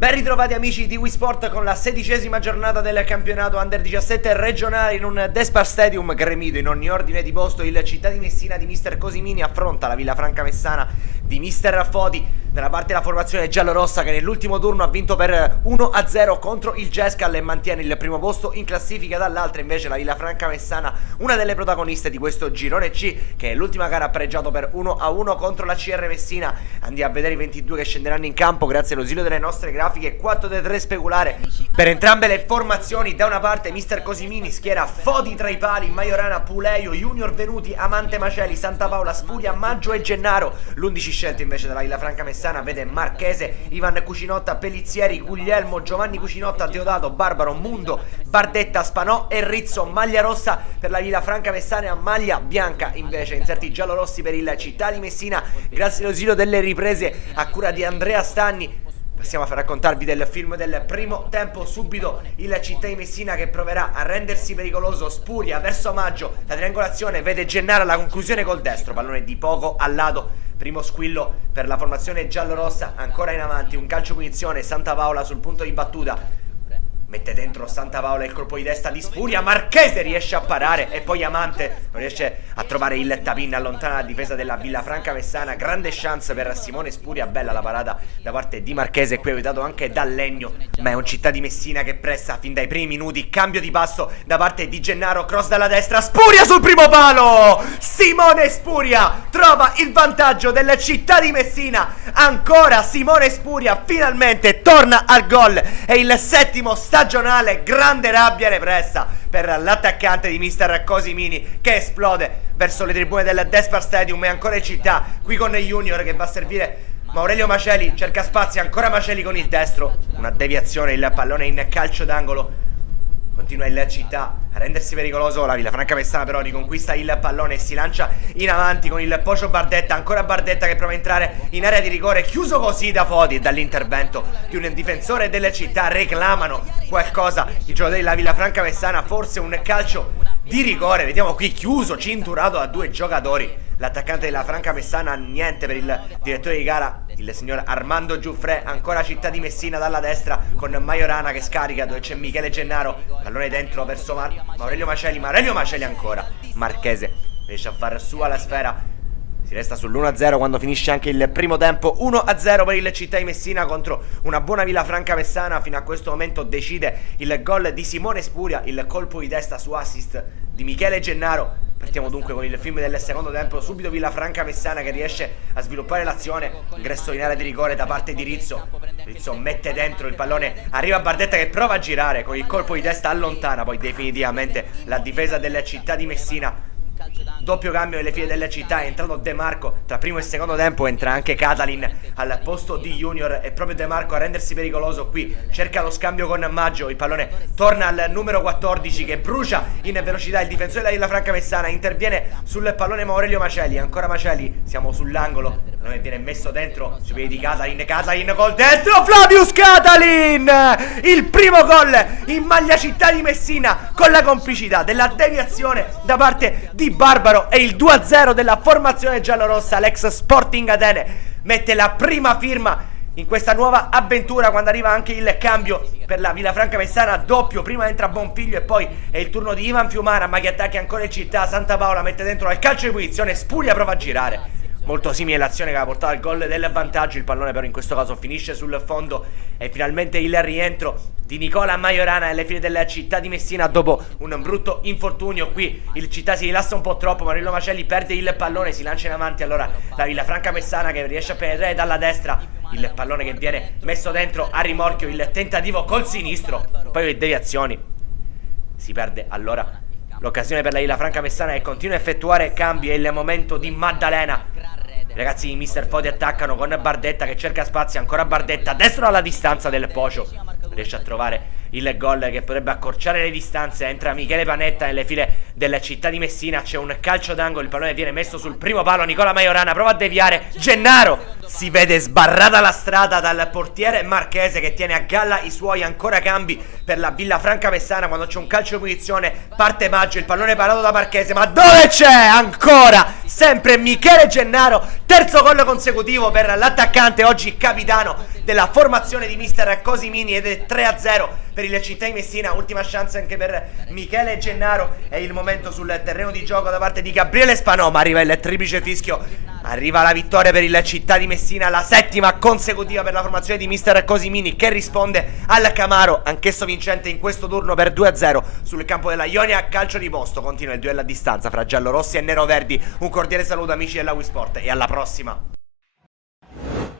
Ben ritrovati amici di Wii Sport con la 16ª giornata del campionato Under 17 regionale in un Despar Stadium gremito in ogni ordine di posto. Il Città di Messina di Mister Cosimini affronta la Villafranca Messana di Mister Fodi. Dalla parte della formazione giallorossa che nell'ultimo turno ha vinto per 1-0 contro il Gescal e mantiene il primo posto in classifica. Dall'altra invece la Villafranca Messana, una delle protagoniste di questo girone C, che nell'ultima gara ha pareggiato per 1-1 contro la CR Messina. Andiamo a vedere i 22 che scenderanno in campo grazie all'ausilio delle nostre grafiche. 4-3 speculare per entrambe le formazioni. Da una parte Mister Cosimini schiera Fodi tra i pali, Majorana, Puleio, Junior Venuti, Amante Maceli, Santa Paola, Spuria, Maggio e Gennaro. L'11 scelto invece dalla Villafranca Messana vede Marchese, Ivan Cucinotta, Pellizieri, Guglielmo, Giovanni Cucinotta, Teodato, Barbaro, Mundo, Bardetta, Spanò e Rizzo. Maglia rossa per la Villafranca Messana, maglia bianca invece inserti giallorossi per il Città di Messina grazie all'ausilio delle riprese a cura di Andrea Stanni. Passiamo a raccontarvi del film del primo tempo. Subito il Città di Messina che proverà a rendersi pericoloso. Spuria verso Maggio, la triangolazione vede Gennaro alla conclusione col destro, pallone di poco al lato. Primo squillo per la formazione giallorossa, ancora in avanti, un calcio punizione, Santa Paola sul punto di battuta. Mette dentro Santa Paola il colpo di testa di Spuria, Marchese riesce a parare e poi Amante non riesce a trovare il tapin, allontana la difesa della Villafranca Messana. Grande chance per Simone Spuria, bella la parata da parte di Marchese, qui aiutato anche da Legno, ma è un Città di Messina che pressa fin dai primi minuti. Cambio di passo da parte di Gennaro, cross dalla destra, Spuria sul primo palo, Simone Spuria trova il vantaggio del Città di Messina. Ancora Simone Spuria finalmente torna al gol, è il settimo stagionale. Grande rabbia repressa per l'attaccante di Mister Cosimini che esplode verso le tribune del Despar Stadium. E ancora in città qui con Junior che va a servire Aurelio Maceli, cerca spazio, ancora Maceli con il destro, una deviazione, il pallone in calcio d'angolo. Continua il Città a rendersi pericoloso, la Villafranca Messana però riconquista il pallone e si lancia in avanti con il Pocio Bardetta. Ancora Bardetta che prova a entrare in area di rigore, chiuso così da Fodi e dall'intervento di un difensore delle Città. Reclamano qualcosa i giocatori della Villafranca Messana, forse un calcio di rigore. Vediamo qui chiuso, cinturato da due giocatori. L'attaccante della Franca Messana, niente per il direttore di gara, il signor Armando Giuffre. Ancora Città di Messina dalla destra con Majorana che scarica, dove c'è Michele Gennaro, pallone dentro verso Aurelio Maceli, ancora Marchese riesce a far sua la sfera. Si resta sull'1-0 quando finisce anche il primo tempo. 1-0 per il Città di Messina contro una buona Villafranca Messana. Fino a questo momento decide il gol di Simone Spuria, il colpo di testa su assist di Michele Gennaro. Partiamo dunque con il film del secondo tempo. Subito Villafranca Messana che riesce a sviluppare l'azione. Ingresso in area di rigore da parte di Rizzo. Rizzo mette dentro il pallone, arriva Bardetta che prova a girare con il colpo di testa, allontana poi definitivamente la difesa della Città di Messina. Doppio cambio nelle file della Città, è entrato De Marco tra primo e secondo tempo, entra anche Catalin al posto di Junior e proprio De Marco a rendersi pericoloso qui, cerca lo scambio con Maggio, il pallone torna al numero 14 che brucia in velocità il difensore della Franca Messana, interviene sul pallone Aurelio Maceli, ancora Maceli, siamo sull'angolo, non viene messo dentro sui piedi di Catalin col destro, Flavius Catalin, il primo gol in maglia Città di Messina con la complicità della deviazione da parte di Barbaro e il 2-0 della formazione giallorossa. L'ex Sporting Atene mette la prima firma in questa nuova avventura quando arriva anche il cambio per la Villafranca Messana, doppio, prima entra Bonfiglio e poi è il turno di Ivan Fiumara, ma che attacca ancora il Città. Santa Paola mette dentro al calcio di punizione, Spuria prova a girare. Molto simile l'azione che ha portato al gol del vantaggio, il pallone però in questo caso finisce sul fondo e finalmente il rientro di Nicola Majorana nelle file della Città di Messina dopo un brutto infortunio. Qui il Città si rilassa un po' troppo, Marillo Macelli perde il pallone, si lancia in avanti, allora la Villafranca Messana che riesce a penetrare dalla destra, il pallone che viene messo dentro a rimorchio, il tentativo col sinistro, poi le deviazioni, si perde allora l'occasione per la Villafranca Messana che continua a effettuare cambi. È il momento di Maddalena. I ragazzi di Mister Fodi attaccano con Bardetta che cerca spazio, ancora Bardetta, destro alla distanza del Pocio, riesce a trovare il gol che potrebbe accorciare le distanze. Entra Michele Panetta nelle file della Città di Messina, c'è un calcio d'angolo, il pallone viene messo sul primo palo, Nicola Majorana prova a deviare, Gennaro si vede sbarrata la strada dal portiere Marchese che tiene a galla i suoi. Ancora cambi per la Villafranca Messana quando c'è un calcio di punizione, parte Maggio, il pallone parato da Marchese, ma dove c'è? Ancora sempre Michele Gennaro, terzo gol consecutivo per l'attaccante oggi capitano della formazione di mister Cosimini ed è 3-0 per il Città di Messina. Ultima chance anche per Michele Gennaro, è il momento sul terreno di gioco da parte di Gabriele Spanò, ma arriva il triplice fischio. Arriva la vittoria per il Città di Messina, la settima consecutiva per la formazione di mister Cosimini, che risponde al Camaro, anch'esso vincente in questo turno per 2-0 sul campo della Ionia Calcio di Mosto. Continua il duello a distanza fra giallorossi e neroverdi. Un cordiale saluto amici della Wisport e alla prossima.